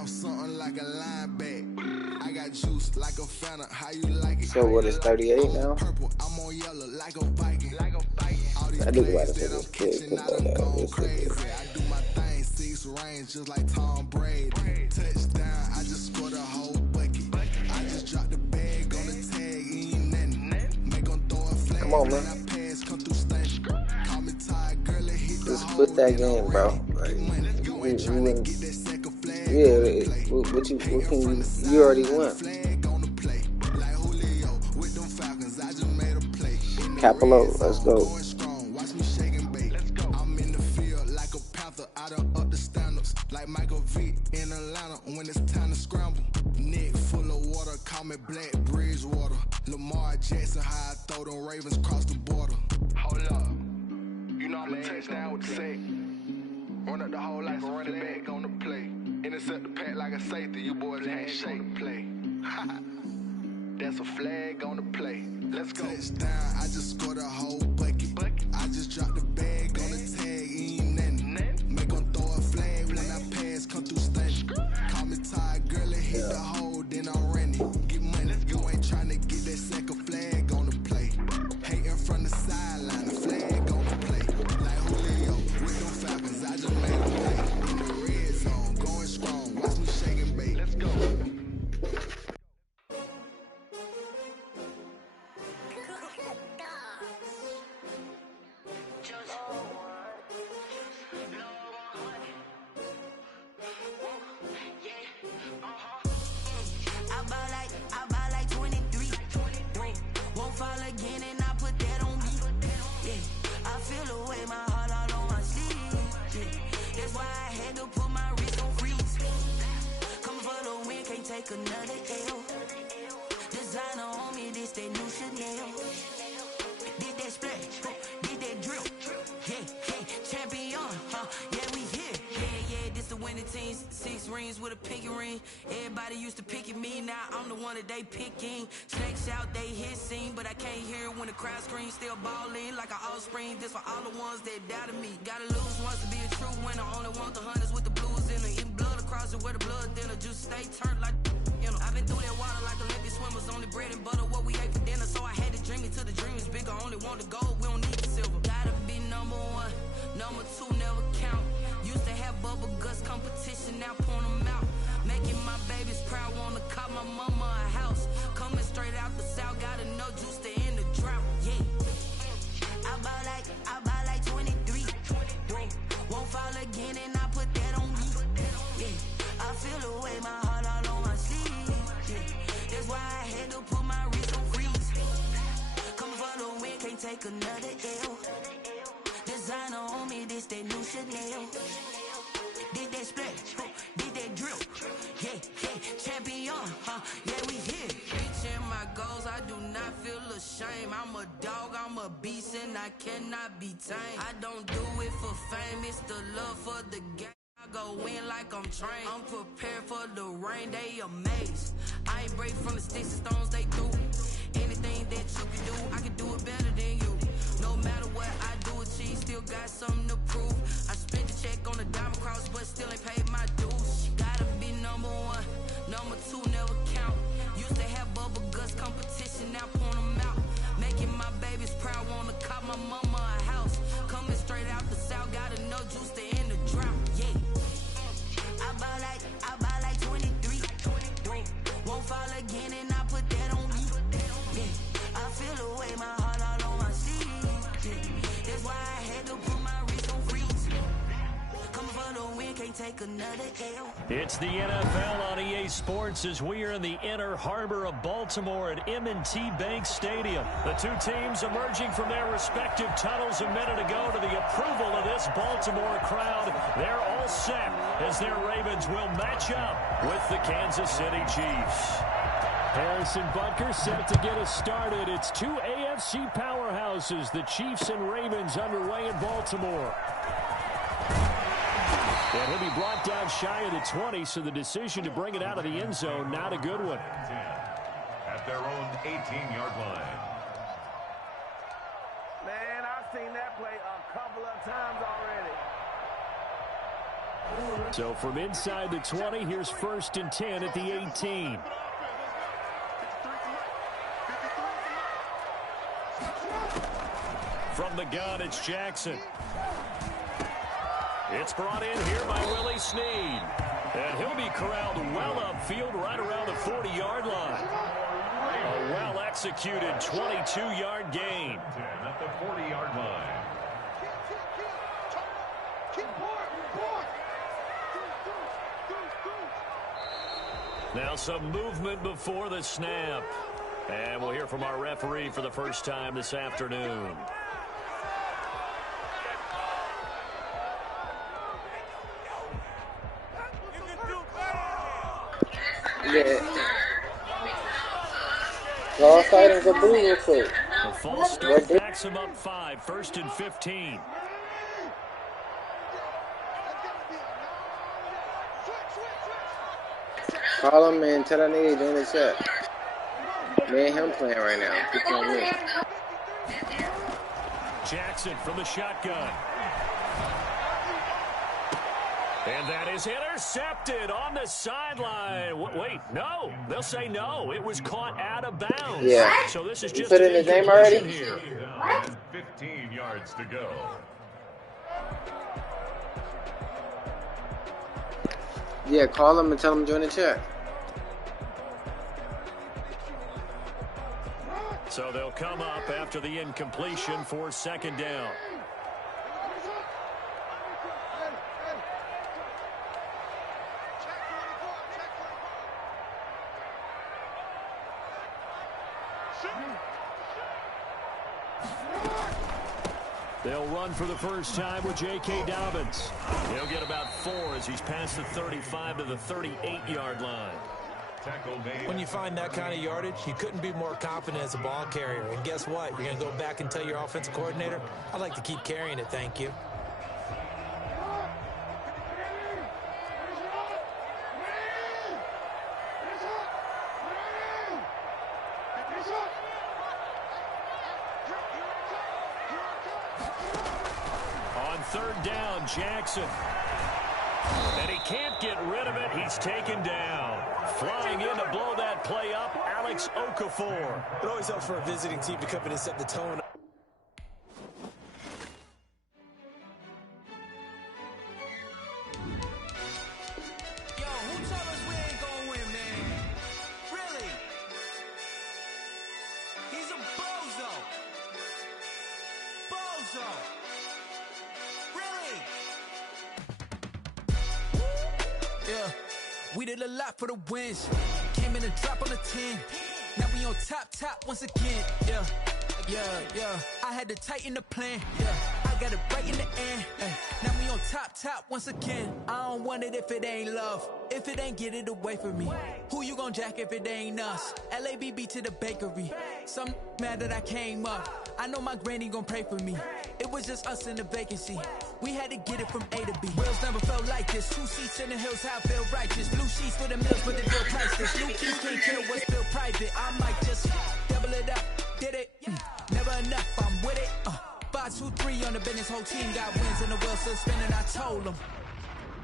mouth something like a lineback. I got juice like a Fanta. How you like it? So what is 38 now? Purple, I'm on yellow like a Viking. All these I do plays gotta that say I'm this kid catching, I football done though. gone This crazy. is I do my thing, 6 range, just like Tom Brady. Touchdown, I just scored a whole bucket. I just dropped the bag on the tag, ain't nothing. Make them throw a flag. come on, man. I pass, come through stunning. Call me tired, girl, it hit the Just hole. quit that game, bro. Like you wouldn't. Yeah, what can you already won. Capello, let's go. Watch me shake and bake. I'm in the field like a panther. I done up the standards like Michael Vick in Atlanta when it's time to scramble. Neck full of water, call me Black Bridgewater. Lamar Jackson, how I throw them Ravens cross the border. Hold up, you know I'm a touchdown with the sack. Run up the whole life and run it back on the play. Intercept the pack like a safety, you boys ain't shake the play. That's a flag on the play. Let's go. Touchdown, I just scored a whole bucket. I just dropped the bag on the tag, ain't nothing. Make them throw a flag when I pass, come through stunning. Call me tired, girl, it hit the hole, then I'm running. Get money, you ain't trying to get that second flag on the play. Hating from the sideline, the flag on the play. Like Julio, with them Falcons, I just made a play. In the red zone, going strong, watch me shake and bake. Let's go. I buy like 23. Won't fall again and I put that on me. Yeah, I feel the way my heart all on my sleeve. Yeah, that's why I had to put my wrist on freeze. Coming for the win, can't take another L. Designer on me, this that new Chanel. Did that splash, did that drill. Yeah, champion, yeah, we here. Yeah, this the winning team. 6 rings with a pinky ring. Everybody used to pick at me, now I'm the one that they picking. Snakes out, they hit scene, but I can't hear it when the crowd screams. Still ballin' like an offspring. This for all the ones that doubted me. Gotta lose once to be a true winner. Only want the hunters with the blues in it. Eating blood across it where the blood dinner. Just stay turned like, you know. I've been through that water like Olympic swimmers. Only bread and butter, what we ate for dinner. So I had to dream it till the dream is bigger. Only want the gold, we don't need the silver. Gotta be number 1, number 2 never count. Used to have bubble guts competition, now point them out. Making my babies proud, wanna call my mama a house. Coming straight out the south, gotta know juice to end the drought. Yeah, I buy like 23. Won't fall again and I put that on me. Yeah, I feel the way my heart all on my sleeve. Yeah, that's why I had to put my wrist on freeze. Coming for the win, can't take another L. Designer on me, this that new Chanel. Did that splash, did that drill. Yeah, champion, yeah, we here. Reaching my goals, I do not feel ashamed. I'm a dog, I'm a beast, and I cannot be tamed. I don't do it for fame, it's the love for the game. I go in like I'm trained. I'm prepared for the rain, they amazed. I ain't break from the sticks and stones they threw. Anything that you can do, I can do it better than you. No matter what I do, achieve, still got something to prove. I spent the check on the diamond cross, but still ain't paid my dues. Gotta be number 1, number 2 never count. Used to have bubble guts competition, now point them out. Making my babies proud, wanna call my mama a house. Coming straight out the south, gotta know juice to end the drought. Yeah, I buy like 23. Won't fall again and I put that on me. Yeah, I feel the way my heart all on my sleeve. Yeah, that's why I had to put my wrist on freeze. Coming for the win, can't take another L. It's the NFL on EA Sports as we are in the inner harbor of Baltimore at M&T Bank Stadium. The two teams emerging from their respective tunnels a minute ago to the approval of this Baltimore crowd. They're all set as their Ravens will match up with the Kansas City Chiefs. Harrison Butker set to get us started. It's 2 AFC powerhouses, the Chiefs and Ravens, underway in Baltimore. And he'll be brought down shy of the 20, so the decision to bring it out of the end zone, not a good one. At their own 18-yard line. Man, I've seen that play a couple of times already. So from inside the 20, here's 1st and 10 at the 18. From the gun, it's Jackson. It's brought in here by Willie Snead. And he'll be corralled well upfield right around the 40-yard line. A well-executed 22-yard gain. 10 at the 40-yard line. Now some movement before the snap. And we'll hear from our referee for the first time this afternoon. Yeah. All sightings are blue real quick. The false start backs him up 5, 1st and 15. Call him and tell that nigga to join the chat. Me and him playing right now. He playing me. Jackson from the shotgun. And that is intercepted on the sideline. Wait, no. They'll say no. It was caught out of bounds. Yeah. So this is You just put in his name already? here. 15 yards to go. Yeah, call him and tell him to join the chat. So they'll come up after the incompletion for 2nd down. They'll run for the first time with J.K. Dobbins. He'll get about 4 as he's past the 35 to the 38-yard line. When you find that kind of yardage, you couldn't be more confident as a ball carrier. And guess what? You're going to go back and tell your offensive coordinator, I'd like to keep carrying it, thank you. On 3rd down, Jackson. And he can't get rid of it. He's taken down. Flying in to blow that play up, Alex Okafor. It always helps for a visiting team to come in and set the tone. Yo, who told us we ain't gonna win, man? Really? He's a bozo. Bozo. Really? Yeah, we did a lot for the wins. Came in and drop on the 10. Now we on top once again. Yeah. I had to tighten the plan. Yeah, I got it right in the end. Now we on top once again. I don't want it if it ain't love. If it ain't, get it away from me. Who you gon' jack if it ain't us? LABB to the bakery. Some mad that I came up. I know my granny gon' pray for me. It was just us in the vacancy. We had to get it from A to B. Wheels never felt like this. 2 seats in the hills, how I feel righteous. Blue sheets for the mills, but the deal priceless. New keys can't kill what's still private. I might just double it up. Did it? Never enough, I'm with it. 5, 2, 3 on the business. Whole team got wins and the wheels still spinning. I told them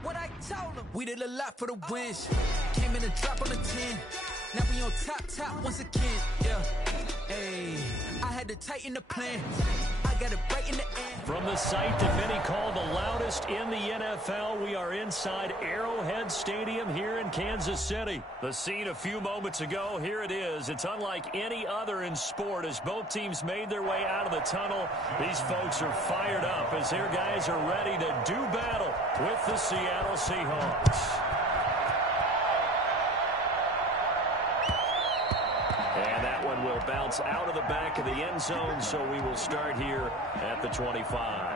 what I told them. We did a lot for the wins. Came in and drop on the 10. Now we on top once again. Yeah. Hey, I had to tighten the plan. I got it right in the end. From the site that many call the loudest in the NFL, we are inside Arrowhead Stadium here in Kansas City. The scene a few moments ago, here it is. It's unlike any other in sport as both teams made their way out of the tunnel. These folks are fired up as their guys are ready to do battle with the Seattle Seahawks. And that one will bounce out of the back of the end zone, so we will start here at the 25.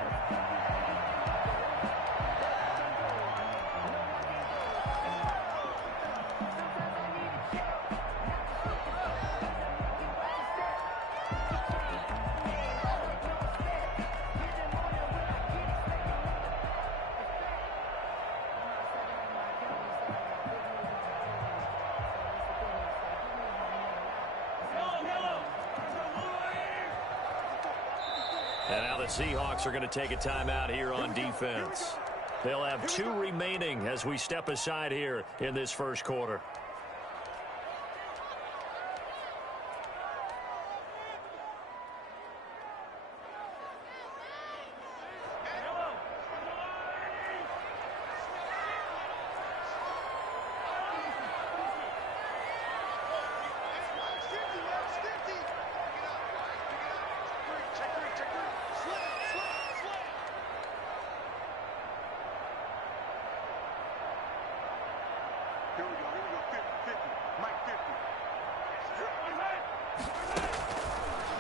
And now the Seahawks are going to take a timeout here on defense. They'll have 2 remaining as we step aside here in this first quarter.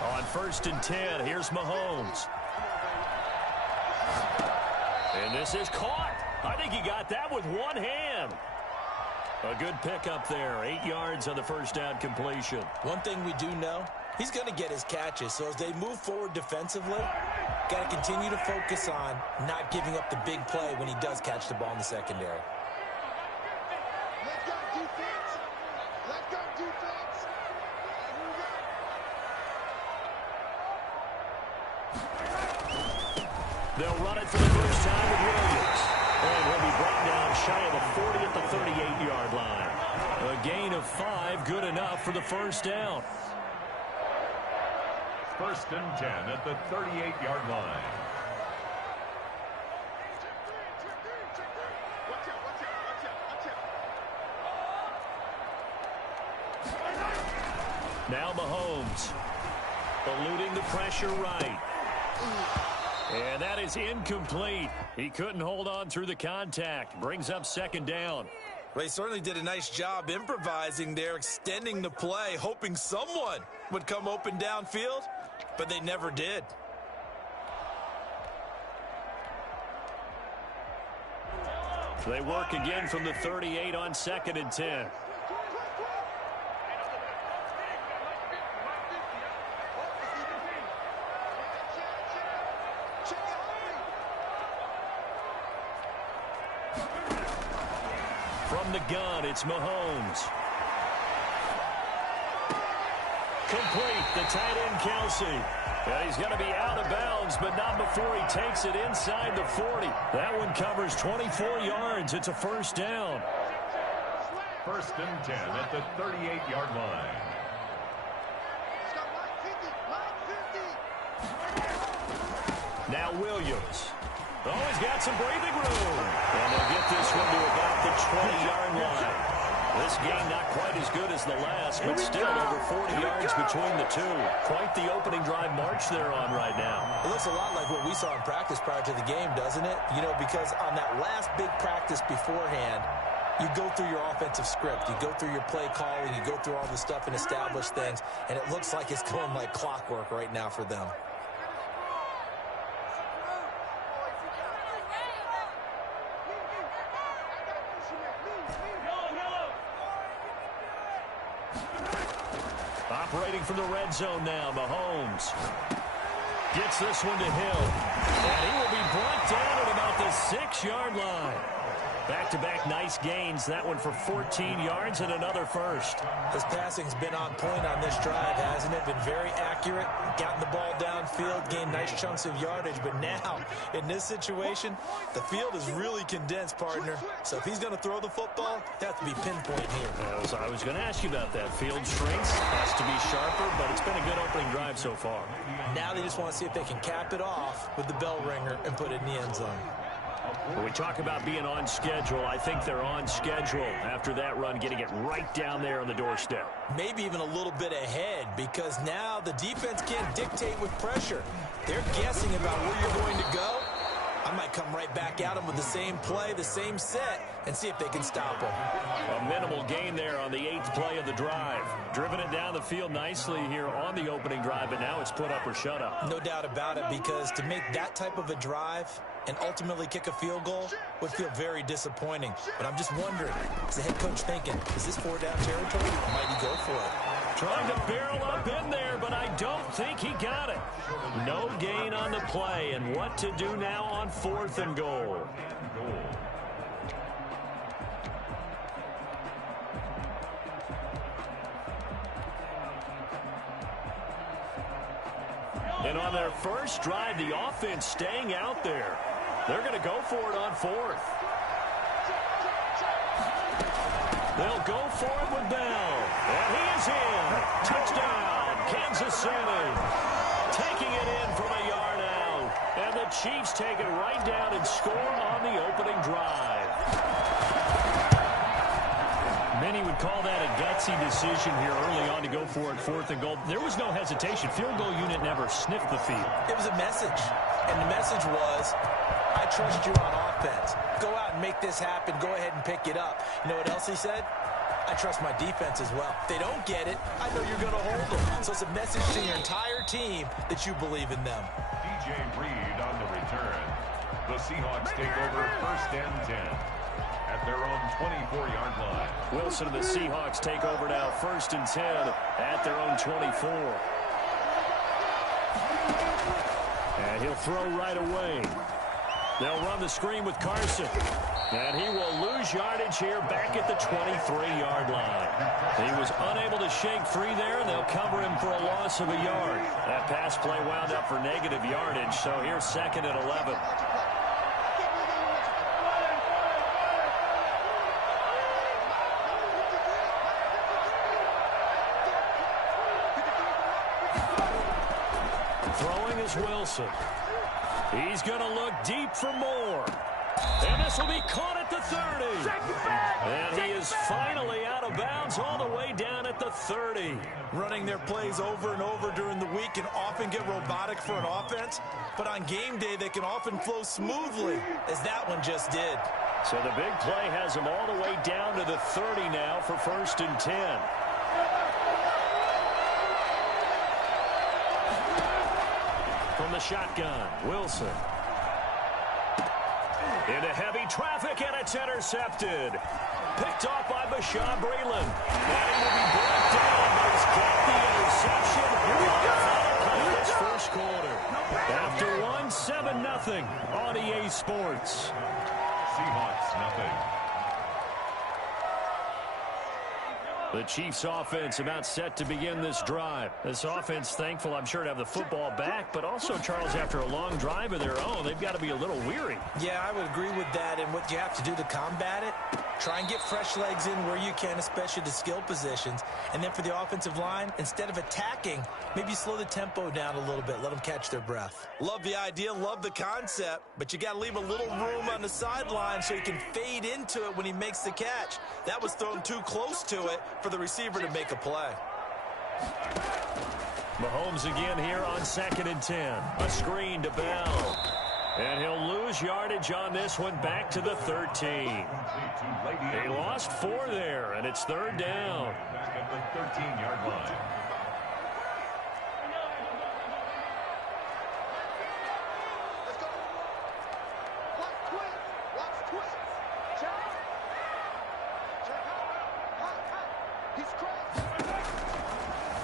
On 1st and 10, here's Mahomes. And this is caught. I think he got that with one hand. A good pickup there. 8 yards on the first down completion. One thing we do know, he's going to get his catches. So as they move forward defensively, got to continue to focus on not giving up the big play when he does catch the ball in the secondary. They'll run it for the first time with Williams. And he'll be brought down shy of the 40 at the 38-yard line. A gain of 5, good enough for the first down. 1st and 10 at the 38-yard line. Now Mahomes eluding the pressure right. And that is incomplete. He couldn't hold on through the contact. Brings up 2nd down. Well, he certainly did a nice job improvising there, extending the play, hoping someone would come open downfield, but they never did. They work again from the 38 on 2nd and 10. From the gun, it's Mahomes. Complete, the tight end, Kelsey. And he's going to be out of bounds, but not before he takes it inside the 40. That one covers 24 yards. It's a first down. 1st and 10 at the 38-yard line. Now Williams. Oh, he's got some breathing room. And they'll get this one to about the 20-yard line. This game not quite as good as the last, but still over 40 yards between the two. Quite the opening drive march they're on right now. It looks a lot like what we saw in practice prior to the game, doesn't it? You know, because on that last big practice beforehand, you go through your offensive script. You go through your play calling. You go through all the stuff and establish things. And it looks like it's going like clockwork right now for them. Operating from the red zone now, Mahomes gets this one to Hill. And he will be brought down at about the 6-yard line. Back-to-back nice gains. That one for 14 yards and another first. His passing's been on point on this drive, hasn't it? Been very accurate, gotten the ball downfield, gained nice chunks of yardage. But now, in this situation, the field is really condensed, partner. So if he's going to throw the football, it has to be pinpoint here. I was going to ask you about that. Field shrinks, has to be sharper, but it's been a good opening drive so far. Now they just want to see if they can cap it off with the bell ringer and put it in the end zone. When we talk about being on schedule, I think they're on schedule after that run, getting it right down there on the doorstep. Maybe even a little bit ahead, because now the defense can't dictate with pressure. They're guessing about where you're going to go. I might come right back at them with the same play, the same set, and see if they can stop them. A minimal gain there on the 8th play of the drive. Driven it down the field nicely here on the opening drive, but now it's put up or shut up. No doubt about it, because to make that type of a drive and ultimately kick a field goal would feel very disappointing. But I'm just wondering, is the head coach thinking, is this 4-down territory, or might he go for it? Trying to barrel up in there, but I don't think he got it. No gain on the play, and what to do now on 4th and goal. And on their first drive, the offense staying out there. They're going to go for it on fourth. They'll go for it with Bell. And he is in. Touchdown, Kansas City. Taking it in from a yard out. And the Chiefs take it right down and score on the opening drive. Many would call that a gutsy decision here early on to go for it, fourth and goal. There was no hesitation. Field goal unit never sniffed the field. It was a message, and the message was, I trust you on offense. Go out and make this happen. Go ahead and pick it up. You know what else he said? I trust my defense as well. If they don't get it, I know you're going to hold them. So it's a message to your entire team that you believe in them. DJ Reed on the return. The Seahawks take over first and 10. At their own 24-yard line. Wilson and the Seahawks take over now, first and 10 at their own 24. And he'll throw right away. They'll run the screen with Carson. And he will lose yardage here back at the 23-yard line. He was unable to shake free there, and they'll cover him for a loss of a yard. That pass play wound up for negative yardage, so here's second and 11. Wilson. He's going to look deep for more. And this will be caught at the 30. And he is finally out of bounds all the way down at the 30. Running their plays over and over during the week can often get robotic for an offense, but on game day they can often flow smoothly, as that one just did. So the big play has him all the way down to the 30 now for first and 10. From the shotgun, Wilson. Into heavy traffic, and it's intercepted. Picked off by Bashaw Breeland. And he will be brought down, but he's got the interception on the final play of this first quarter. After one, 7-0 on EA Sports. Seahawks, nothing. The Chiefs offense about set to begin this drive. This offense thankful, I'm sure, to have the football back, but also, Charles, after a long drive of their own, they've got to be a little weary. Yeah, I would agree with that, and what you have to do to combat it, try and get fresh legs in where you can, especially the skill positions. And then for the offensive line, instead of attacking, maybe slow the tempo down a little bit, let them catch their breath. Love the idea, love the concept, but you got to leave a little room on the sideline so he can fade into it when he makes the catch. That was thrown too close to it for the receiver to make a play. Mahomes again here on second and 10. A screen to Bell. And he'll lose yardage on this one back to the 13. He lost 4 there, and it's third down. Back at the 13-yard line.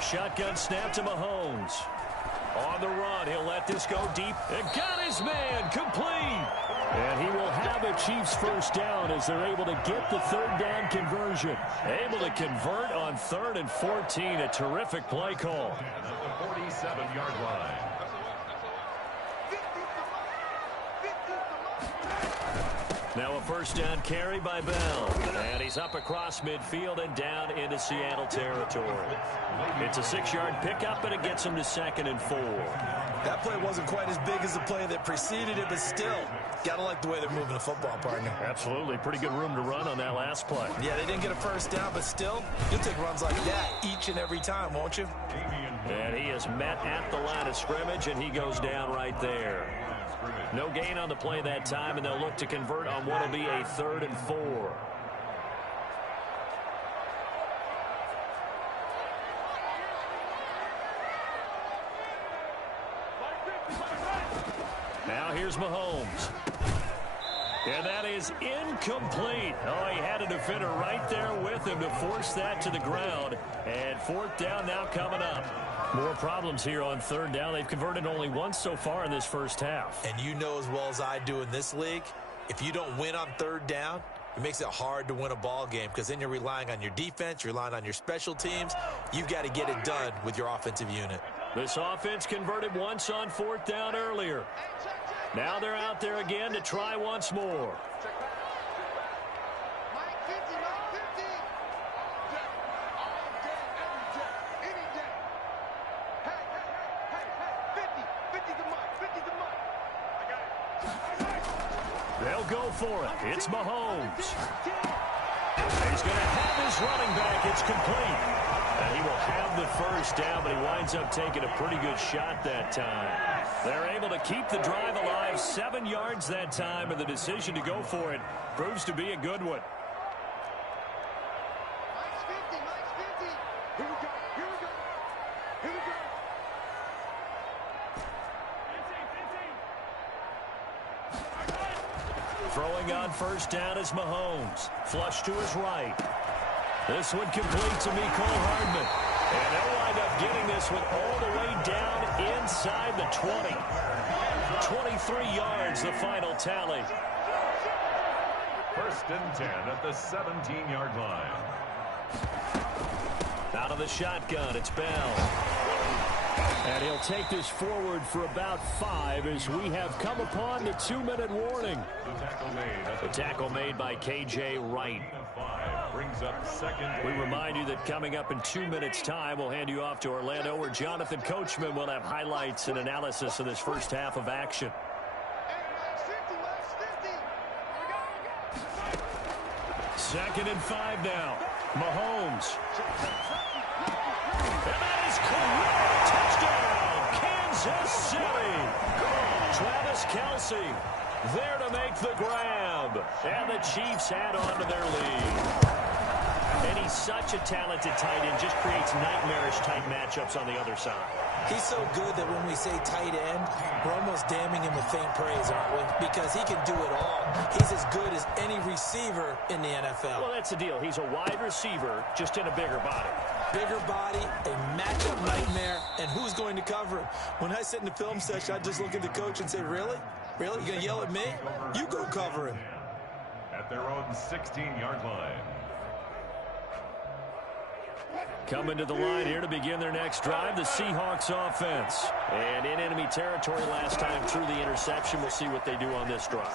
Shotgun snap to Mahomes. On the run, he'll let this go deep. And got his man complete. And he will have a Chiefs first down as they're able to get the third down conversion. Able to convert on 3rd and 14. A terrific play call. At the 47-yard line. Now a first down carry by Bell. And he's up across midfield and down into Seattle territory. It's a 6-yard pickup, and it gets him to 2nd and 4. That play wasn't quite as big as the play that preceded it, but still, got to like the way they're moving the football, partner. Absolutely. Pretty good room to run on that last play. Yeah, they didn't get a first down, but still, you'll take runs like that each and every time, won't you? And he is met at the line of scrimmage, and he goes down right there. No gain on the play that time, and they'll look to convert on what will be a 3rd and 4. Now here's Mahomes. And that is incomplete. Oh, he had a defender right there with him to force that to the ground. And 4th down now coming up. More problems here on 3rd down. They've converted only once so far in this first half. And you know as well as I do in this league, if you don't win on 3rd down, it makes it hard to win a ball game because then you're relying on your defense, you're relying on your special teams. You've got to get it done with your offensive unit. This offense converted once on 4th down earlier. Now they're out there again to try once more. They'll go for it. It's Mahomes. He's going to have his running back. It's complete. And he will have the first down, but he winds up taking a pretty good shot that time. They're able to keep the drive alive. 7 yards that time, and the decision to go for it proves to be a good one. Throwing on first down is Mahomes. Flush to his right. This one complete to Mecole Hardman. And they'll wind up getting this one all the way down inside the 20. 23 yards, the final tally. 1st and 10 at the 17-yard line. Out of the shotgun, it's Bell. And he'll take this forward for about 5 as we have come upon the 2-minute warning. The tackle made by K.J. Wright. Brings up 2nd. We remind you that coming up in 2 minutes' time, we'll hand you off to Orlando, where Jonathan Coachman will have highlights and analysis of this first half of action. 2nd and 5 now. Mahomes. And that is correct. Touchdown, Kansas City. Travis Kelce there to make the grab. And the Chiefs add on to their lead. And he's such a talented tight end, just creates nightmarish-type matchups on the other side. He's so good that when we say tight end, we're almost damning him with faint praise, aren't we? Because he can do it all. He's as good as any receiver in the NFL. Well, that's the deal. He's a wide receiver, just in a bigger body. Bigger body, a matchup nightmare, and who's going to cover him? When I sit in the film session, I just look at the coach and say, really? Really? You going to yell at me? You go cover him. At their own 16-yard line. Coming to the line here to begin their next drive, the Seahawks offense. And in enemy territory last time through the interception. We'll see what they do on this drive.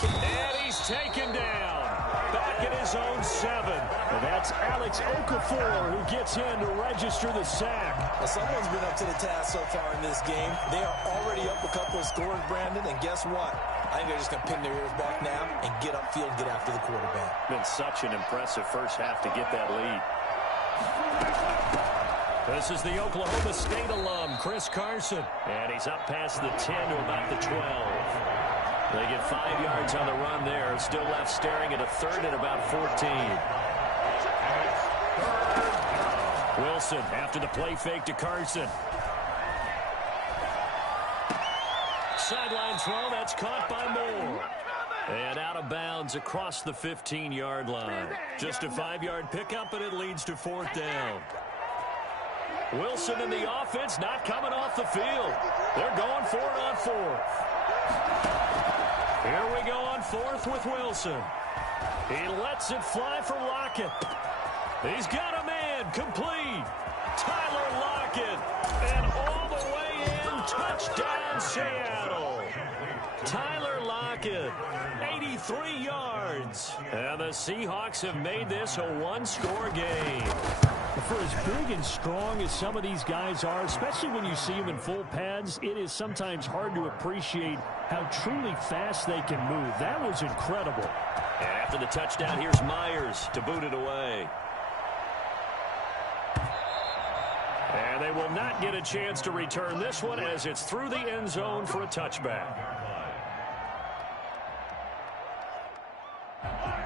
And he's taken down. Back at his own 7. And that's Alex Okafor who gets in to register the sack. Well, someone's been up to the task so far in this game. They are already up a couple of scores, Brandon, and guess what? I think they're just going to pin their ears back now and get upfield and get after the quarterback. Been such an impressive first half to get that lead. This is the Oklahoma State alum, Chris Carson. And he's up past the 10 to about the 12. They get 5 yards on the run there. Still left staring at a 3rd and about 14. Wilson after the play fake to Carson. Sideline throw, that's caught by Moore. And out of bounds across the 15-yard line. Just a 5-yard pickup, and it leads to 4th down. Wilson and the offense not coming off the field. They're going for it on 4th. Here we go on 4th with Wilson. He lets it fly for Lockett. He's got a man complete. Tyler Lockett. And all the way in, touchdown Seattle. Tyler Lockett, 83 yards. And the Seahawks have made this a 1-score game. For as big and strong as some of these guys are, especially when you see them in full pads, it is sometimes hard to appreciate how truly fast they can move. That was incredible. And after the touchdown, here's Myers to boot it away. And they will not get a chance to return this one as it's through the end zone for a touchback.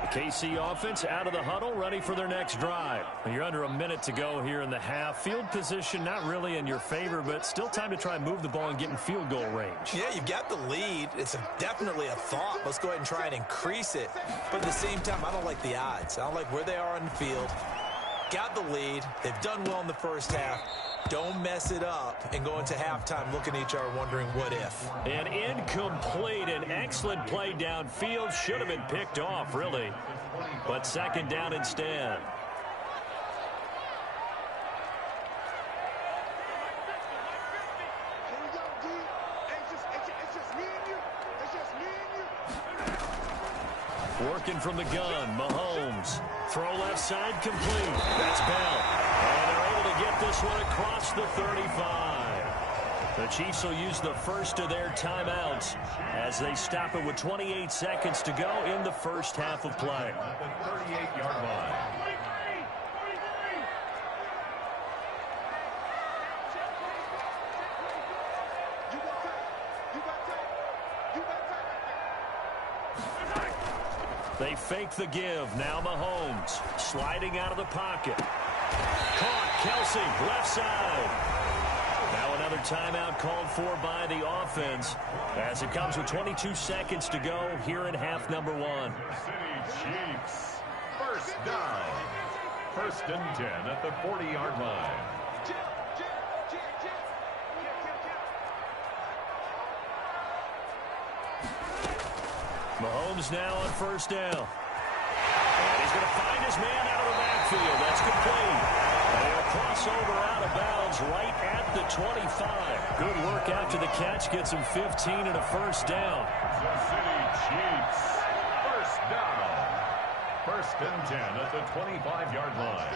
KC offense out of the huddle, ready for their next drive. You're under a minute to go here in the half. Field position not really in your favor, but still time to try and move the ball and get in field goal range. Yeah, you've got the lead. It's definitely a thought. Let's go ahead and try and increase it. But at the same time, I don't like the odds. I don't like where they are on the field. Got the lead. They've done well in the first half. Don't mess it up and go into halftime looking at each other wondering what if. An incomplete, an excellent play downfield. Should have been picked off, really. But 2nd down instead. working from the gun. Mahomes. Throw left side complete. That's Bell. And they're able to get this one across the 35. The Chiefs will use the first of their timeouts as they stop it with 28 seconds to go in the first half of play. At the 38-yard line. They fake the give. Now Mahomes sliding out of the pocket. Caught. Kelsey, left side. Now another timeout called for by the offense as it comes with 22 seconds to go here in half number one. City Chiefs. First down. First and 10 at the 40-yard line. Mahomes now on first down. And he's going to find his man out of the backfield. That's complete. And he'll cross over out of bounds right at the 25. Good work after the catch. Gets him 15 and a first down. The City Chiefs. First down. First and 10 at the 25-yard line.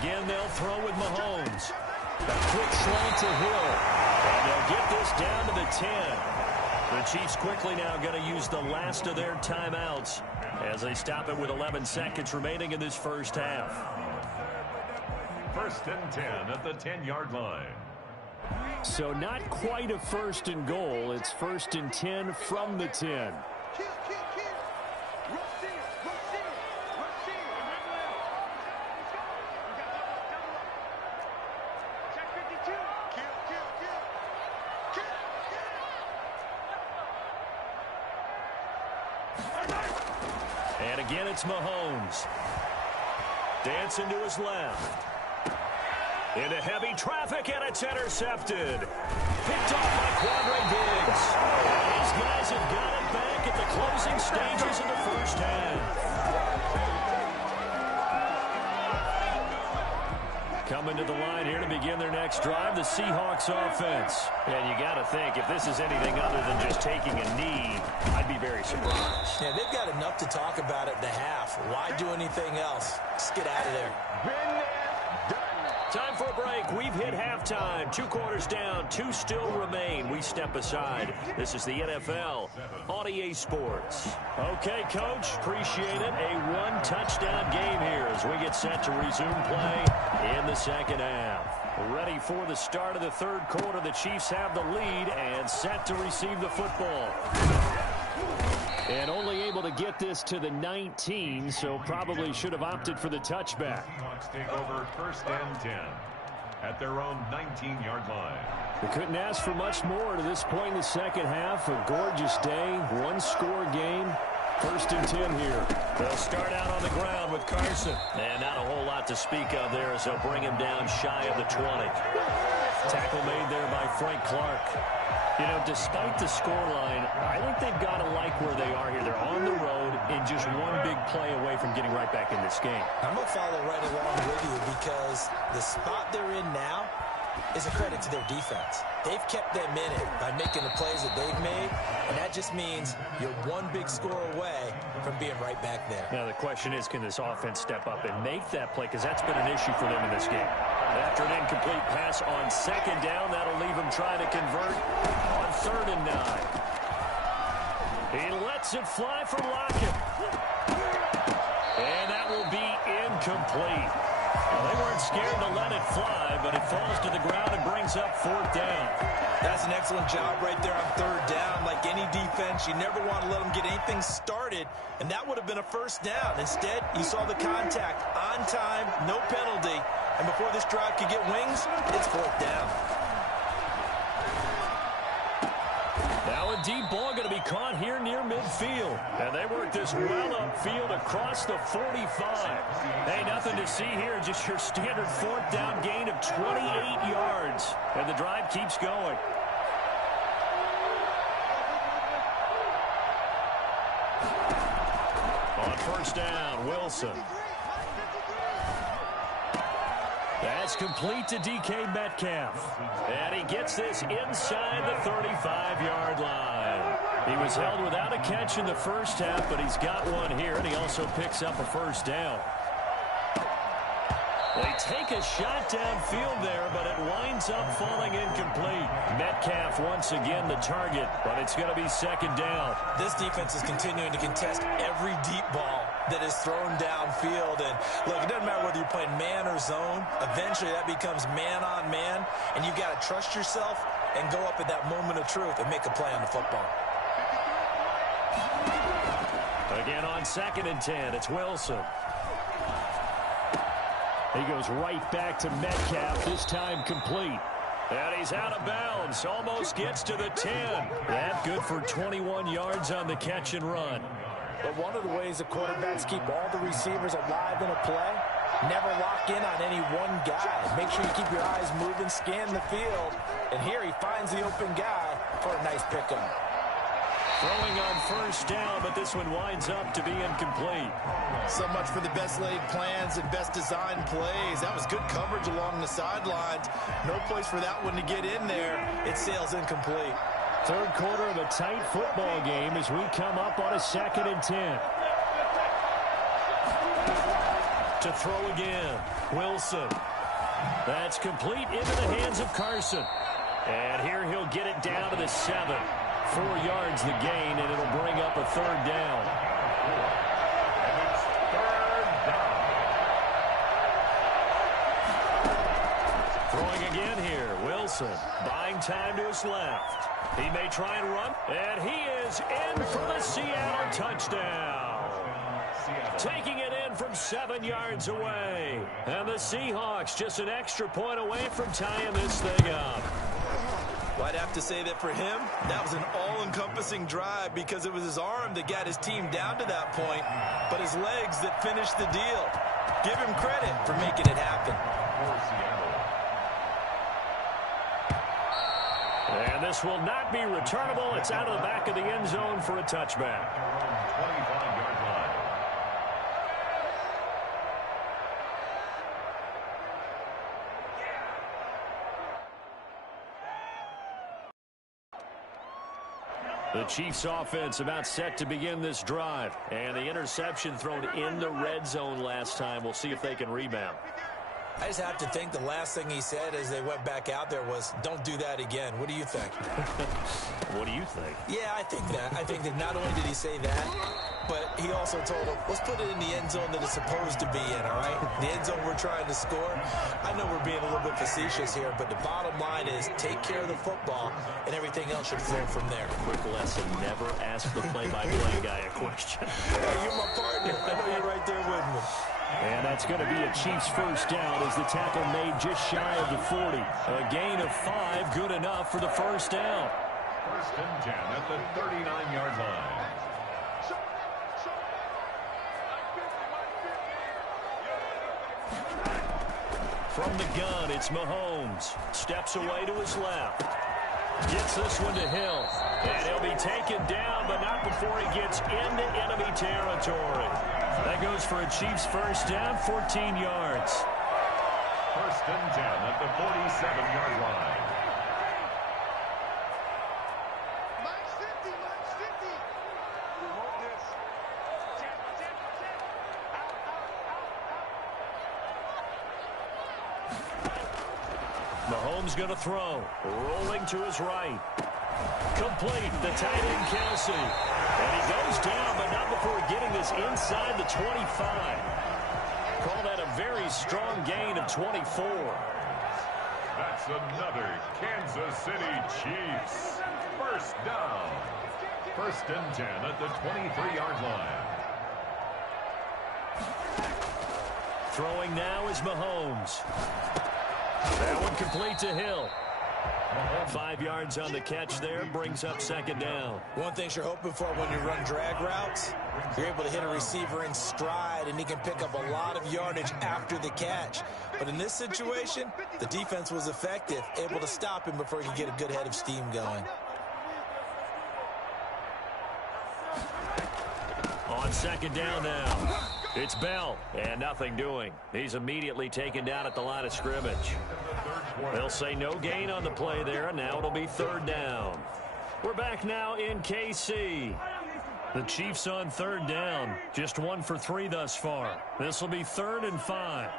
Again, they'll throw with Mahomes. A quick slant to Hill. And they'll get this down to the 10. The Chiefs quickly now going to use the last of their timeouts as they stop it with 11 seconds remaining in this first half. First and 10 at the 10-yard line. So not quite a first and goal. It's first and 10 from the 10. And again, it's Mahomes. Dancing to his left. Into heavy traffic, and it's intercepted. Picked off by Quandre Diggs. These guys have got it back at the closing stages of the first half. Coming to the line here to begin their next drive, the Seahawks offense. And you got to think, if this is anything other than just taking a knee, I'd be very surprised. Yeah, they've got enough to talk about at the half. Why do anything else? Just get out of there. Time for a break. We've hit halftime. 2 quarters down. 2 still remain. We step aside. This is the NFL on EA Sports. Okay, Coach. Appreciate it. A 1-touchdown game here as we get set to resume play in the second half. Ready for the start of the third quarter. The Chiefs have the lead and set to receive the football. And only able to get this to the 19, so probably should have opted for the touchback. Seahawks take over first and 10 at their own 19-yard line. We couldn't ask for much more to this point in the second half. A gorgeous day, 1-score game. First and 10 here. They'll start out on the ground with Carson. And not a whole lot to speak of there as they'll bring him down shy of the 20. Tackle made there by Frank Clark. You know, despite the scoreline, I think they've got to like where they are here. They're on the road and just one big play away from getting right back in this game. I'm going to follow right along with you because the spot they're in now is a credit to their defense. They've kept them in it by making the plays that they've made, and that just means you're one big score away from being right back there. Now the question is, can this offense step up and make that play? Because that's been an issue for them in this game. After an incomplete pass on second down, that'll leave him trying to convert on 3rd and 9. He lets it fly for Lockett. And that will be incomplete. Well, they weren't scared to let it fly, but it falls to the ground and brings up 4th down. That's an excellent job right there on 3rd down. Like any defense, you never want to let them get anything started, and that would have been a first down. Instead, you saw the contact on time, no penalty, and before this drive could get wings, it's 4th down. Now a deep ball going to be caught here near midfield. And they work this well upfield across the 45. Hey, nothing to see here, just your standard 4th down gain of 28 yards. And the drive keeps going. On first down, Wilson. That's complete to DK Metcalf. And he gets this inside the 35-yard line. He was held without a catch in the first half, but he's got one here, and he also picks up a first down. They take a shot downfield there, but it winds up falling incomplete. Metcalf once again the target, but it's going to be second down. This defense is continuing to contest every deep ball that is thrown downfield. And look, it doesn't matter whether you're playing man or zone. Eventually that becomes man on man, and you've got to trust yourself and go up at that moment of truth and make a play on the football. Again on 2nd and 10, it's Wilson. He goes right back to Metcalf, this time complete. And he's out of bounds, almost gets to the 10. That good for 21 yards on the catch and run. But one of the ways the quarterbacks keep all the receivers alive in a play, never lock in on any one guy. Make sure you keep your eyes moving, scan the field. And here he finds the open guy for a nice pickup. Throwing on first down, but this one winds up to be incomplete. So much for the best laid plans and best designed plays. That was good coverage along the sidelines. No place for that one to get in there. It sails incomplete. Third quarter of a tight football game as we come up on a 2nd and 10. To throw again, Wilson. That's complete into the hands of Carson. And here he'll get it down to the 7. 4 yards the gain, and it'll bring up a third down. And it's third down. Throwing again here, Wilson. Buying time to his left. He may try and run, and he is in for the Seattle touchdown. Taking it in from 7 yards away. And the Seahawks just an extra point away from tying this thing up. Well, I'd have to say that for him, that was an all-encompassing drive because it was his arm that got his team down to that point, but his legs that finished the deal. Give him credit for making it happen. And this will not be returnable. It's out of the back of the end zone for a touchback. 25-yard line. The Chiefs offense about set to begin this drive. And the interception thrown in the red zone last time. We'll see if they can rebound. I just have to think the last thing he said as they went back out there was, don't do that again. What do you think? What do you think? Yeah, I think that. I think that not only did he say that, but he also told him, let's put it in the end zone that it's supposed to be in, all right? The end zone we're trying to score. I know we're being a little bit facetious here, but the bottom line is take care of the football, and everything else should flow from there. Quick lesson, never ask the play-by-play guy a question. Hey, you're my partner. I know you're right there with me. And that's going to be a Chiefs first down as the tackle made just shy of the 40. A gain of 5, good enough for the first down. First and 10 at the 39-yard line. From the gun, it's Mahomes. Steps away to his left. Gets this one to Hill. And he'll be taken down, but not before he gets into enemy territory. That goes for a Chiefs first down, 14 yards. First and 10 at the 47-yard line. Mahomes going to throw. Rolling to his right. Complete. The tight end, Kelsey. And he goes down, but not before getting this inside the 25. Call that a very strong gain of 24. That's another Kansas City Chiefs. First down. First and 10 at the 23-yard line. Throwing now is Mahomes. That one complete to Hill. 5 yards on the catch there, brings up second down. One thing you're hoping for when you run drag routes, you're able to hit a receiver in stride, and he can pick up a lot of yardage after the catch. But in this situation, the defense was effective, able to stop him before he could get a good head of steam going. On second down now, it's Bell, and nothing doing. He's immediately taken down at the line of scrimmage. They'll say no gain on the play there, and now it'll be third down. We're back now in KC. The Chiefs on third down, just 1 for 3 thus far. This will be 3rd and 5.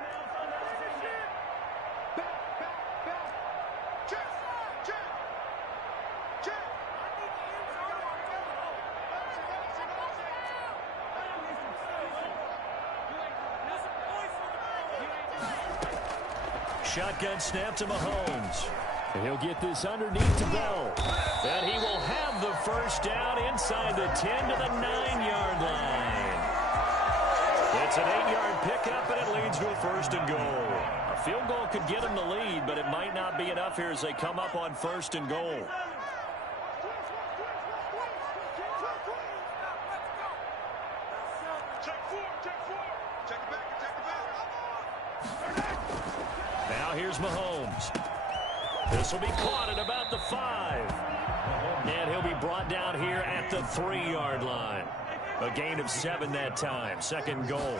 Shotgun snap to Mahomes. And he'll get this underneath to Bell. And he will have the first down inside the 10 to the 9-yard line. It's an 8-yard pickup, and it leads to a 1st and goal. A field goal could get him the lead, but it might not be enough here as they come up on 1st and goal. Now here's Mahomes. This will be caught at about the 5. And he'll be brought down here at the 3-yard line. A gain of 7 that time. 2nd goal.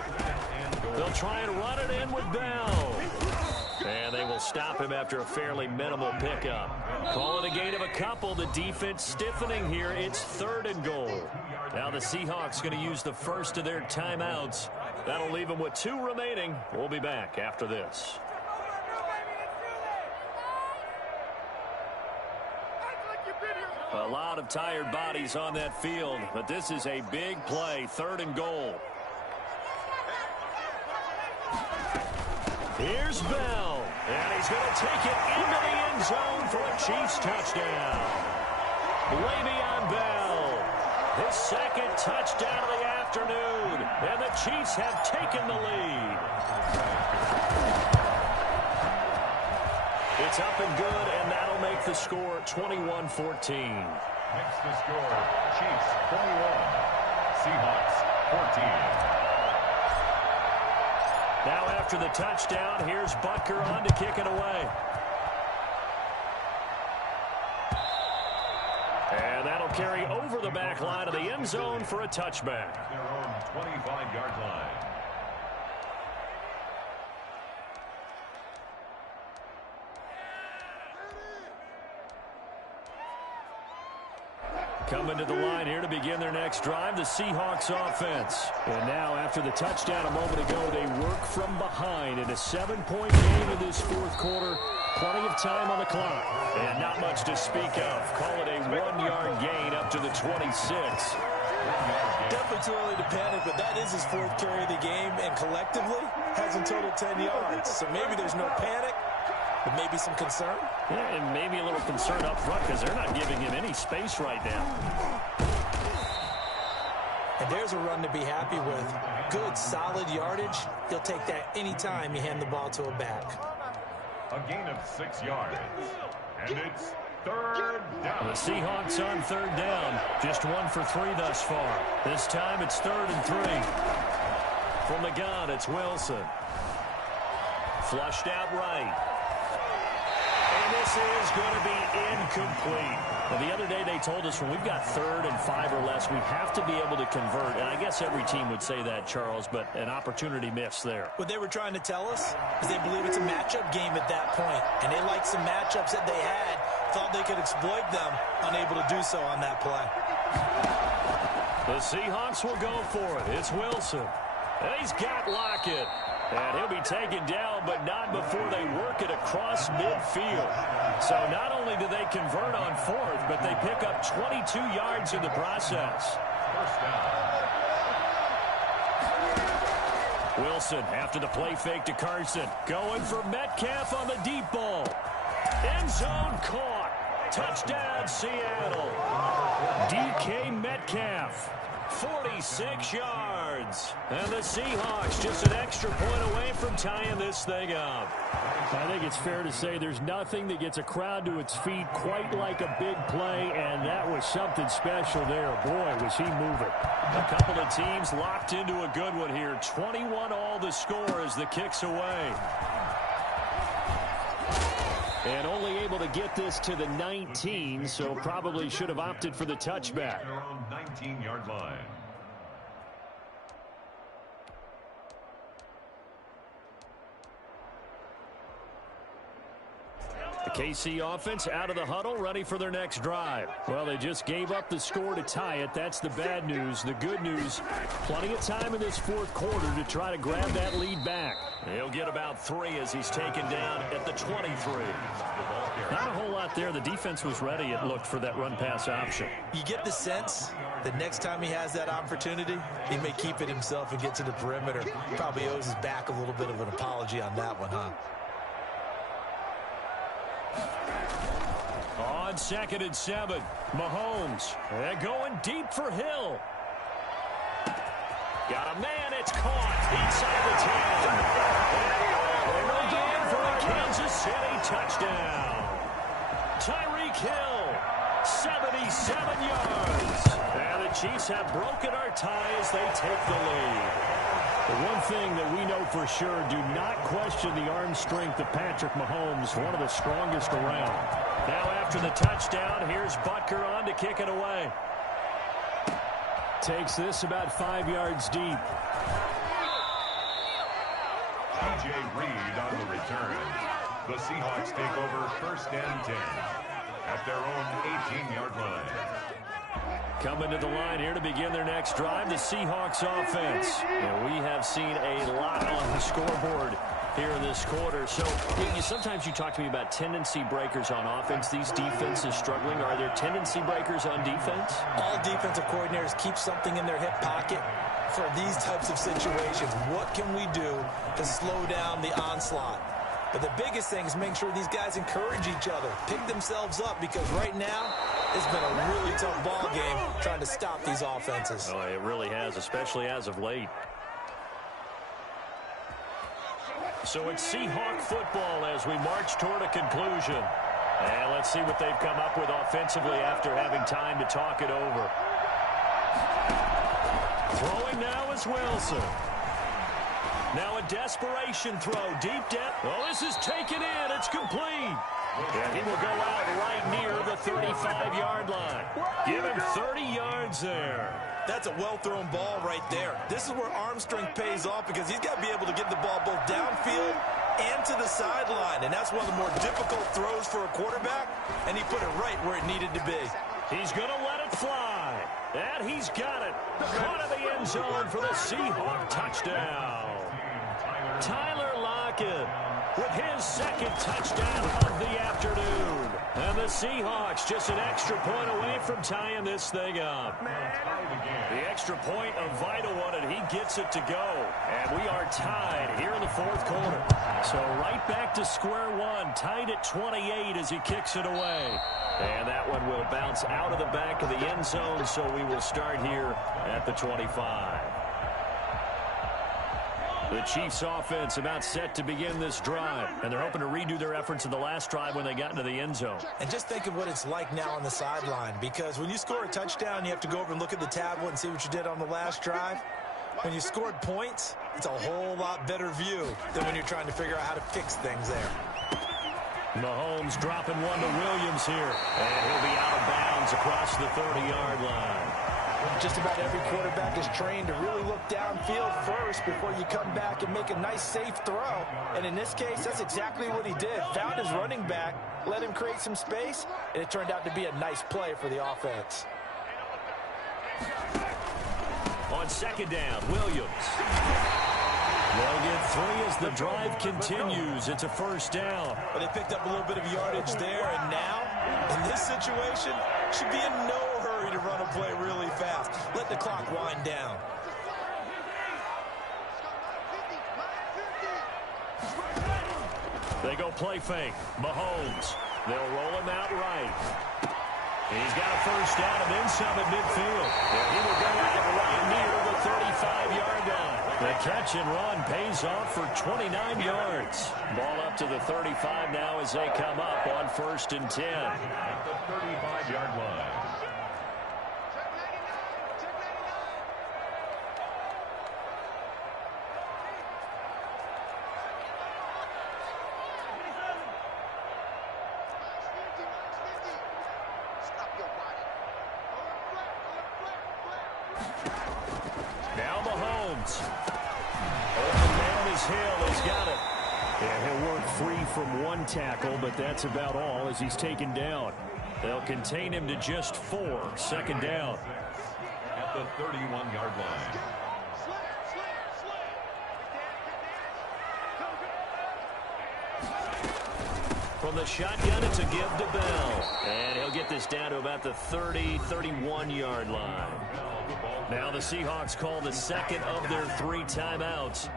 They'll try and run it in with Bell. And they will stop him after a fairly minimal pickup. Call it a gain of a couple. The defense stiffening here. It's 3rd and goal. Now the Seahawks going to use the first of their timeouts. That'll leave them with 2 remaining. We'll be back after this. A lot of tired bodies on that field, but this is a big play, 3rd and goal. Here's Bell, and he's going to take it into the end zone for a Chiefs touchdown. Le'Veon Bell, his 2nd touchdown of the afternoon, and the Chiefs have taken the lead. It's up and good, and that'll make the score 21-14. Makes the score Chiefs 21, Seahawks 14. Now after the touchdown, here's Butker on to kick it away. And that'll carry over the back line of the end zone for a touchback. Their own 25-yard line. Coming to the line here to begin their next drive, the Seahawks offense. And now, after the touchdown a moment ago, they work from behind in a 7-point game in this 4th quarter. Plenty of time on the clock. And not much to speak of. Call it a 1-yard gain up to the 26. Definitely too early to panic, but that is his 4th carry of the game, and collectively has in total 10 yards. So maybe there's no panic, but maybe some concern. Yeah, and maybe a little concern up front because they're not giving him any space right now. And there's a run to be happy with. Good, solid yardage. He'll take that anytime you hand the ball to a back. A gain of 6 yards. And it's 3rd down. The Seahawks on 3rd down. Just 1 for 3 thus far. This time it's 3rd and 3. From the gun, it's Wilson. Flushed out right. And this is going to be incomplete. Well, the other day they told us when we've got 3rd and 5 or less, we have to be able to convert. And I guess every team would say that, Charles, but an opportunity missed there. What they were trying to tell us is they believe it's a matchup game at that point. And they liked some matchups that they had, thought they could exploit them, unable to do so on that play. The Seahawks will go for it. It's Wilson. And he's got Lockett. And he'll be taken down, but not before they work it across midfield. So not only do they convert on 4th, but they pick up 22 yards in the process. First down. Wilson, after the play fake to Carson, going for Metcalf on the deep ball. End zone caught. Touchdown, Seattle. DK Metcalf. 46 yards. And the Seahawks just an extra point away from tying this thing up. I think it's fair to say there's nothing that gets a crowd to its feet quite like a big play, and that was something special there. Boy, was he moving. A couple of teams locked into a good one here. 21-all the score as the kick's away. And only able to get this to the 19, so probably should have opted for the touchback. Their own 19-yard line. KC offense out of the huddle, ready for their next drive. Well, they just gave up the score to tie it. That's the bad news. The good news, plenty of time in this fourth quarter to try to grab that lead back. He'll get about 3 as he's taken down at the 23. Not a whole lot there. The defense was ready, it looked, for that run-pass option. You get the sense that next time he has that opportunity, he may keep it himself and get to the perimeter. Probably owes his back a little bit of an apology on that one, huh? On 2nd and 7, Mahomes going deep for Hill. Got a man, it's caught inside the 10. Again for a Kansas City touchdown. Tyreek Hill, 77 yards. And the Chiefs have broken our tie as they take the lead. The one thing that we know for sure, do not question the arm strength of Patrick Mahomes, one of the strongest around. Now after the touchdown, here's Butker on to kick it away. Takes this about 5 yards deep. DJ Reed on the return. The Seahawks take over 1st and 10 at their own 18-yard line. Coming to the line here to begin their next drive, the Seahawks offense. And we have seen a lot on the scoreboard here in this quarter. So sometimes you talk to me about tendency breakers on offense. These defenses struggling. Are there tendency breakers on defense? All defensive coordinators keep something in their hip pocket for these types of situations. What can we do to slow down the onslaught? But the biggest thing is make sure these guys encourage each other, pick themselves up, because right now it's been a really tough ball game trying to stop these offenses. Oh, it really has, especially as of late. So it's Seahawk football as we march toward a conclusion. And let's see what they've come up with offensively after having time to talk it over. Throwing now is Wilson. Now a desperation throw, deep depth. Oh, this is taken in. It's complete. And he will go out right near the 35-yard line. Give him 30 yards there. That's a well-thrown ball right there. This is where arm strength pays off, because he's got to be able to get the ball both downfield and to the sideline. And that's one of the more difficult throws for a quarterback, and he put it right where it needed to be. He's going to let it fly. And he's got it. Caught in the end zone for the Seahawk touchdown. Tyler Lockett with his 2nd touchdown of the afternoon. And the Seahawks just an extra point away from tying this thing up. The extra point, a vital one, and he gets it to go. And we are tied here in the 4th quarter. So right back to square one, tied at 28 as he kicks it away. And that one will bounce out of the back of the end zone, so we will start here at the 25. The Chiefs offense about set to begin this drive, and they're hoping to redo their efforts in the last drive when they got into the end zone. And just think of what it's like now on the sideline, because when you score a touchdown, you have to go over and look at the tablet and see what you did on the last drive. When you scored points, it's a whole lot better view than when you're trying to figure out how to fix things there. Mahomes dropping one to Williams here, and he'll be out of bounds across the 30-yard line. Just about every quarterback is trained to really look downfield first before you come back and make a nice, safe throw. And in this case, that's exactly what he did. Found his running back, let him create some space, and it turned out to be a nice play for the offense. On 2nd down, Williams. They'll get 3 as the drive continues. It's a 1st down. But they picked up a little bit of yardage there, and now, in this situation, should be in no hurry to run a play really fast. Let the clock wind down. They go play fake. Mahomes. They'll roll him out right. He's got a 1st down and then some at midfield. And he will go out right near the 35-yard line. The catch and run pays off for 29 yards. Ball up to the 35 now as they come up on 1st and 10. At the 35-yard line. Now Mahomes. Open man is Hill. He's got it. And he'll work free from one tackle, but that's about all as he's taken down. They'll contain him to just 4. Second down. At the 31-yard line. From the shotgun, it's a give to Bell. And he'll get this down to about the 31-yard line. Now the Seahawks call the second of their 3 timeouts,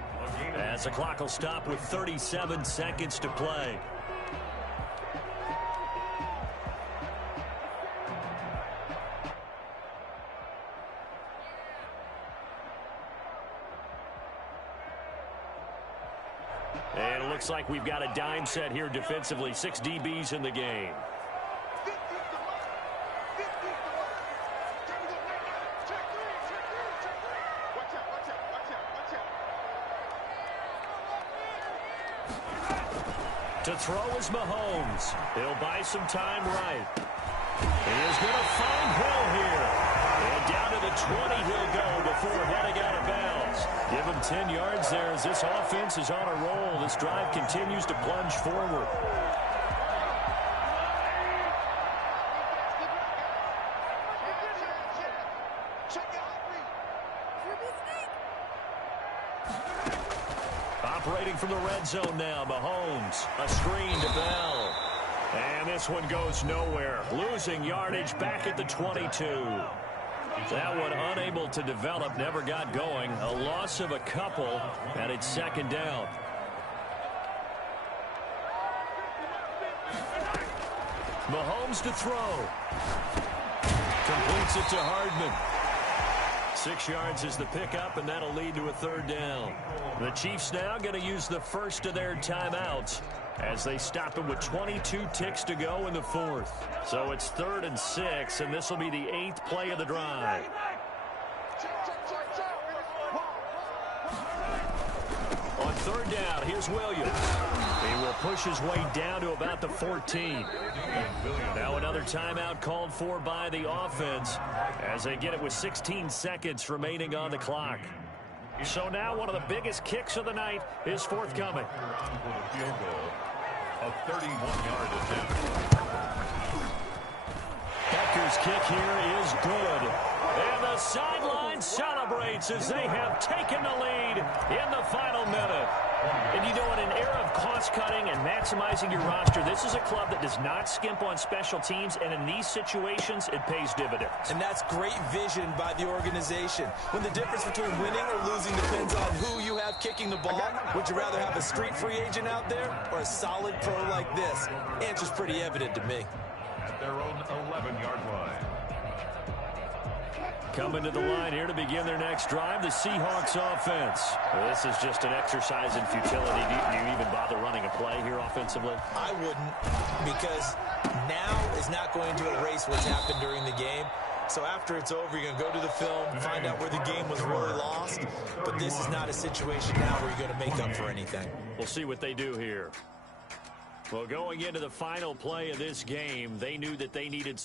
as the clock will stop with 37 seconds to play. And it looks like we've got a dime set here defensively. 6 DBs in the game. To throw is Mahomes. He'll buy some time right. He is going to find Hill here. And down to the 20 he'll go before heading out of bounds. Give him 10 yards there as this offense is on a roll. This drive continues to plunge forward. Operating from the red zone now, Mahomes. A screen to Bell. And this one goes nowhere. Losing yardage back at the 22. That one unable to develop, never got going. A loss of a couple, and it's second down. Mahomes to throw. Completes it to Hardman. 6 yards is the pickup, and that'll lead to a third down. The Chiefs now going to use the first of their timeouts as they stop him with 22 ticks to go in the 4th. So it's 3rd and 6, and this will be the 8th play of the drive. On 3rd down, here's Williams. He will push his way down to about the 14. Now another timeout called for by the offense as they get it with 16 seconds remaining on the clock. So now one of the biggest kicks of the night is forthcoming. A 31-yard attempt. Becker's kick here is good. And the sideline celebrates as they have taken the lead in the final minute. And you know, in an era of cost-cutting and maximizing your roster, this is a club that does not skimp on special teams, and in these situations, it pays dividends. And that's great vision by the organization. When the difference between winning or losing depends on who you have kicking the ball, would you rather have a street free agent out there or a solid pro like this? Answer's pretty evident to me. At their own 11-yard line. Coming to the line here to begin their next drive, the Seahawks offense. This is just an exercise in futility. Do you even bother running a play here offensively? I wouldn't, because now is not going to erase what's happened during the game. So after it's over, you're going to go to the film, find out where the game was really lost. But this is not a situation now where you're going to make up for anything. We'll see what they do here. Well, going into the final play of this game, they knew that they needed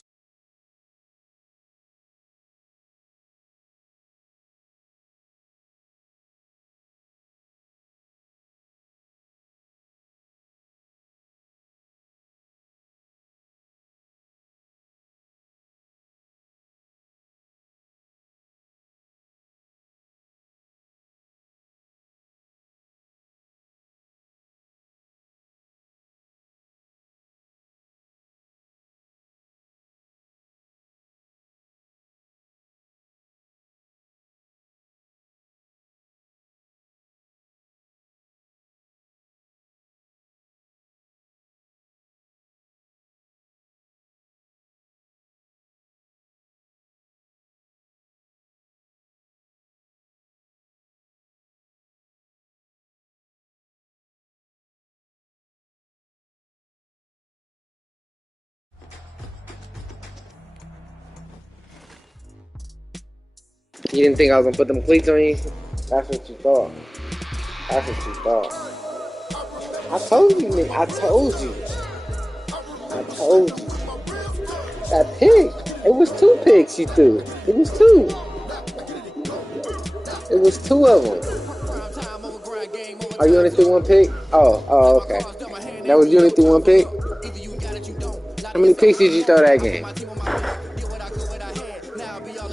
You didn't think I was gonna put them cleats on you? That's what you thought. That's what you thought. I told you, nigga. I told you. That pig. It was 2 pigs you threw. It was 2. It was 2 of them. Oh, you only threw one pick? Oh, okay. That was you only threw one pick? How many picks did you throw that game?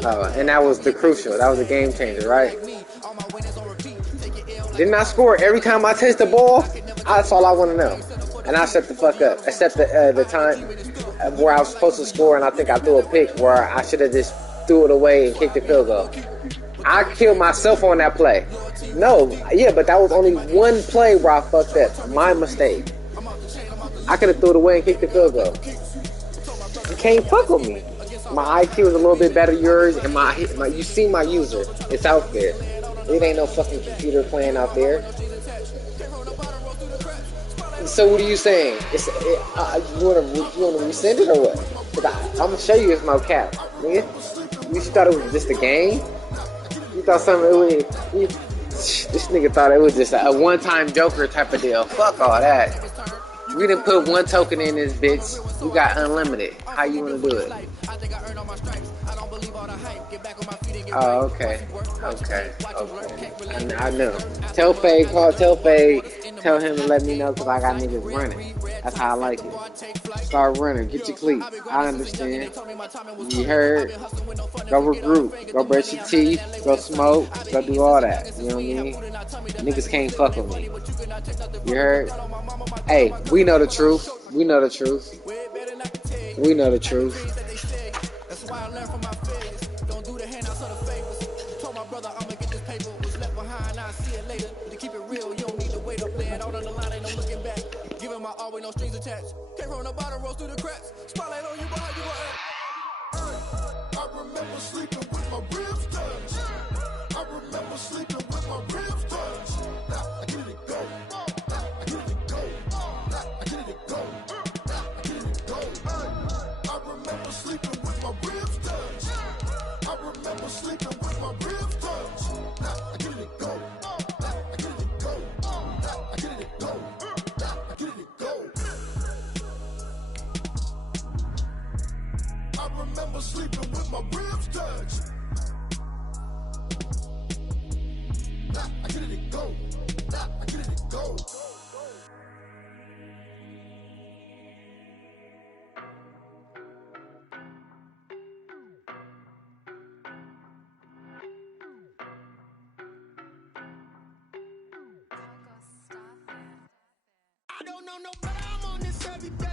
Oh, and that was the crucial. That was the game changer, right? Didn't I score every time I touched the ball? That's all I want to know. And I shut the fuck up. Except the time where I was supposed to score, and I think I threw a pick where I should have just threw it away and kicked the field goal. I killed myself on that play. No, yeah, but that was only one play where I fucked up. My mistake. I could have threw it away and kicked the field goal. You can't fuck with me. My IQ is a little bit better than yours, and my you see my user. It's out there. It ain't no fucking computer playing out there. So what are you saying? You wanna resend it or what? Cause I'm gonna show you it's no cap, nigga. You thought it was just a game? You thought this nigga thought it was just a one-time Joker type of deal. Fuck all that. We didn't put one token in this bitch. We got unlimited. How you wanna do it? Oh, okay. I know. Tell Faye, tell him to let me know because I got niggas running. That's how I like it. Start running. Get your cleats. I understand. You heard? Go regroup. Go brush your teeth. Go smoke. Go do all that. You know what I mean? Niggas can't fuck with me. You heard? Hey, we know the truth. We know the truth. We know the truth. That's why I learned from my failures. Don't do the handouts or the favors. Told my brother I'ma get this paper. Was left behind, I'll see it later. To keep it real, you don't need to wait up. Lay it out on the line, ain't no looking back. Giving my all with no strings attached. Came from the bottom, rose through the cracks. Spotlight on you, behind you, I remember sleeping with my ribs touched. I remember sleeping with my ribs touched. I get it go. I get it go. I get it go. I get it go. I remember sleeping with my ribs touched. I remember sleeping with my ribs touched. I get it go. I get it go. I get it go. I get it go. I remember sleeping with my ribs touched. I get it go. I get it go. I don't know nobody, I'm on this every day.